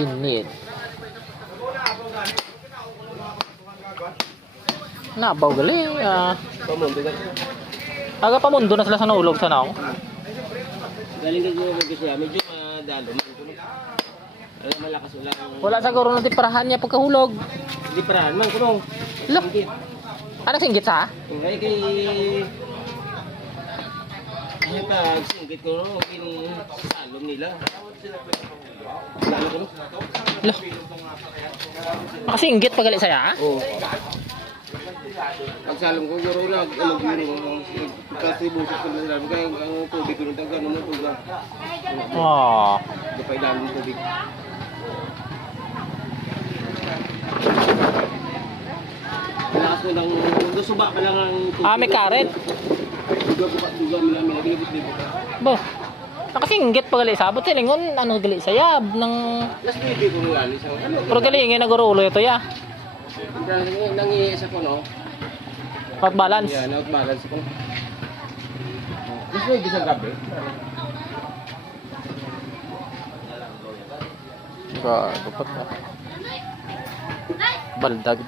Init. Nabaw gali. Aga pamundo na sila sa naulog sana ako. Galing din yung siya, medyo madalo. Malakas ulang. Wala siguro na tiparahan niya pagkahulog. Di parahan man kuno. Loh. Ano singgit sa? Ngay kay ay pag singgit ko no, salom nila. Loh. Nakasinggit pagali saya? Oo. Ang salom ko yoro na ano yoro kasi busok ko na lang kay ang tubig ko nang gano mo tuga. Oh. Di pa ilan tubig. Lakas ko lang suba pa lang ang Ah, may karet. duga mo lang nilibot-libot. Bo. Nakasinggit pagali sa abot silingon ano gali sayab ng Las bibi ko nga ali sa ano. pero galingin nagurulo ito ya. Nangiisa ko no. Out balance. Yeah, out balance ko. Mas may isang gabi. Dapat na. Baldag.